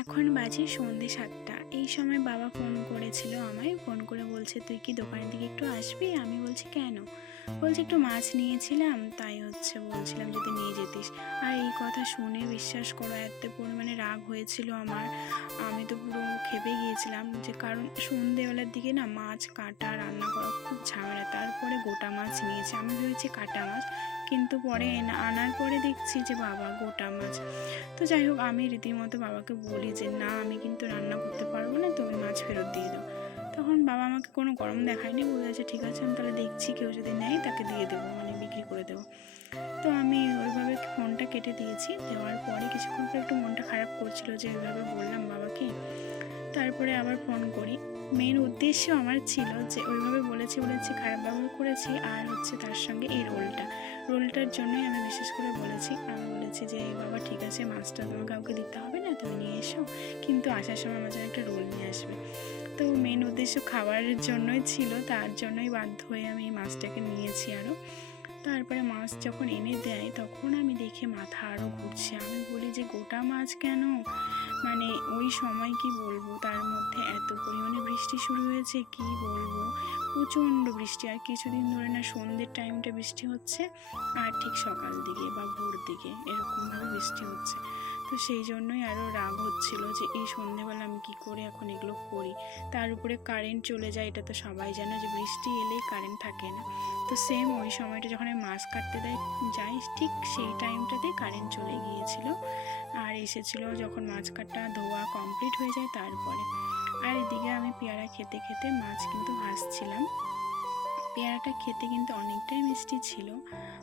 এখন বাজে সন্ধ্যে ৭টা। এই সময় বাবা ফোন করেছিল আমায়, ফোন করে বলছে, তুই কি দোকানের দিকে একটু আসবি? আমি বলছি কেন? বলছে একটু মাছ নিয়েছিলাম, তাই বলছিলাম যদি নিয়ে যেতিস। আর এই কথা শুনে বিশ্বাস করো এত পরিমাণে রাগ হয়েছিল আমার, আমি তো পুরো ক্ষেপে গিয়েছিলাম। যে কারণ সন্ধ্যেবেলার দিকে না মাছ কাটা রান্না করা খুব ঝামেলা, তারপরে গোটা মাছ নিয়েছে। আমি ভেবেছি কাটা মাছ, কিন্তু পরে আনার পরে দেখছি যে বাবা গোটা মাছ। তো যাই হোক, আমি রীতিমতো বাবাকে বলি যে না, আমি কিন্তু রান্না করতে পারবো না, তুমি মাছ ফেরত দিয়ে দাও। তখন বাবা আমাকে কোনো গরম দেখায়নি, বলেছে ঠিক আছে, আমি তাহলে দেখছি, কেউ যদি নেয় তাকে দিয়ে দেবো, মানে বিক্রি করে দেবো। তো আমি ওইভাবে ফোনটা কেটে দিয়েছি। দেওয়ার পরে কিছুক্ষণ পর একটু মনটা খারাপ করছিল যে ওইভাবে বললাম বাবাকে। তারপরে আবার ফোন করি। মেন উদ্দেশ্য আমার ছিল যে ওইভাবে বলেছি খারাপ ব্যবহার করেছি, আর তার সঙ্গে এই রোলটার জন্যই আমি বিশেষ করে বলেছি। আমি বলেছি যে বাবা ঠিক আছে, মাছটা তোমার কাউকে দিতে হবে না, তুমি নিয়ে এসো, কিন্তু আসার সময় আমার জন্য একটা রোল নিয়ে আসবে। তো মেন উদ্দেশ্য খাবারের জন্যই ছিল, তার জন্যই বাধ্য হয়ে আমি এই মাছটাকে নিয়েছি আরও। তারপরে মাছ যখন এনে দেয় তখন আমি দেখে মাথা আরও ঘুরছে। আমি বলি যে গোটা মাছ কেন? মানে ওই সময় কি বলবো, তার মধ্যে এত পরিমাণে বৃষ্টি শুরু হয়েছে, কি বলবো, প্রচণ্ড বৃষ্টি। আর কিছুদিন ধরে না সন্ধ্যের টাইমটা বৃষ্টি হচ্ছে, আর ঠিক সকাল দিকে বা ভোর দিকে এরকমভাবে বৃষ্টি হচ্ছে। তো সেই জন্যই আরও রাগ হচ্ছিল যে এই সন্ধ্যেবেলা আমি কি করে এখন এগুলো করি। তার উপরে কারেন্ট চলে যায়, এটা তো সবাই জানে যে বৃষ্টি এলেই কারেন্ট থাকে না। তো সেম ওই সময়টা যখন আমি মাছ কাটতে যাই, ঠিক সেই টাইমটাতেই কারেন্ট চলে গিয়েছিল। আর এসেছিলো যখন মাছ কাটা ধোয়া কমপ্লিট হয়ে যায় তারপরে। আর এদিকে আমি পেয়ারা খেতে খেতে মাছ কিন্তু ভাজছিলাম। পেয়ারাটা খেতে কিন্তু অনেকটাই মিষ্টি ছিল,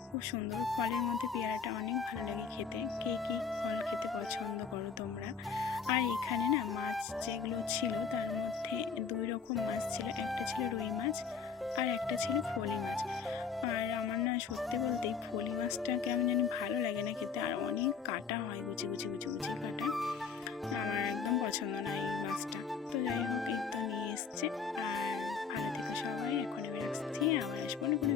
খুব সুন্দর। ফলের মধ্যে পেয়ারাটা অনেক ভালো লাগে খেতে। কে কী ফল খেতে পছন্দ করো তোমরা? আর এখানে না মাছ যেগুলো ছিল তার মধ্যে 2 রকম মাছ ছিল, একটা ছিল রুই মাছ আর একটা ছিল ফলি মাছ। আর আমার না সত্যি বলতে এই ফলি মাছটা কেমন জানি ভালো লাগে না খেতে, আর অনেক কাটা হয়, কুচি কুচি কুচি কুচি কাটা, আমার একদম পছন্দ না এই মাছটা। তো যাই হোক, এই তো নিয়ে এসছে। আর ভালো থেকো সবাই, এখন আমি রাখছি, আবার আসবো না কোনো